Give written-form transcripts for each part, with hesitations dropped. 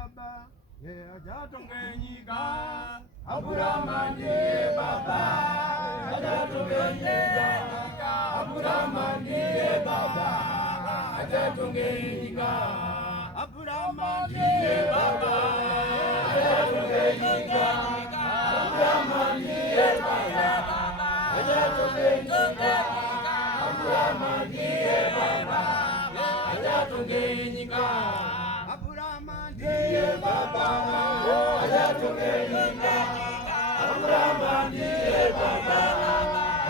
baba, ajatonge nyika. Aburama ndiye baba, ajatonge nyika. Aburama ndiye baba, ajatonge nyika. Aburama ndiye baba, ajatonge nyika. Aburama ndiye baba, ajatonge nyika. Aburama ndiye baba, ajatonge nyika. Aburama ndiye baba, ajatonge nyika. Aburama ndiye baba,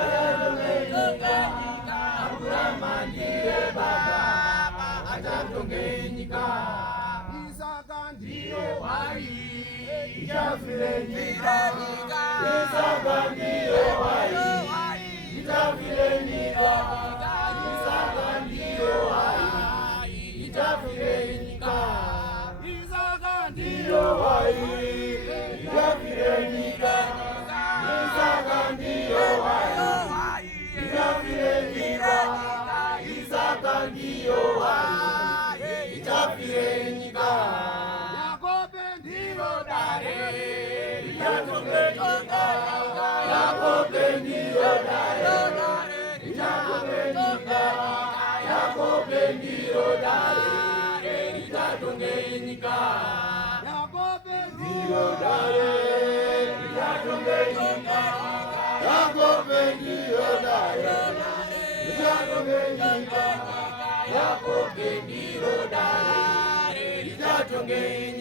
ajatonge nyika. Aburama ndiye baba, ajatonge nyika. Isaka ndiye wai, itafile nyika. Isaka ndiye wai, itafile nyika. Isaka ndiye wai, itafile nyika. Isaka ndiye wai, itafile nyika. Isaka ndiye wai, itafile nyika. Isaka ndiye wai, itafile nyika. Yakobe ndiyo dare, itatonge nyika. Yakobe ndiyo dare, itatonge nyika. Yakobe ndiyo dare, itatonge nyika. Yakobe ndiyo dare, itatonge nyika. Yakobe ndiyo dare, itatonge nyika. Yakobe ndiyo dare, itatonge nyika.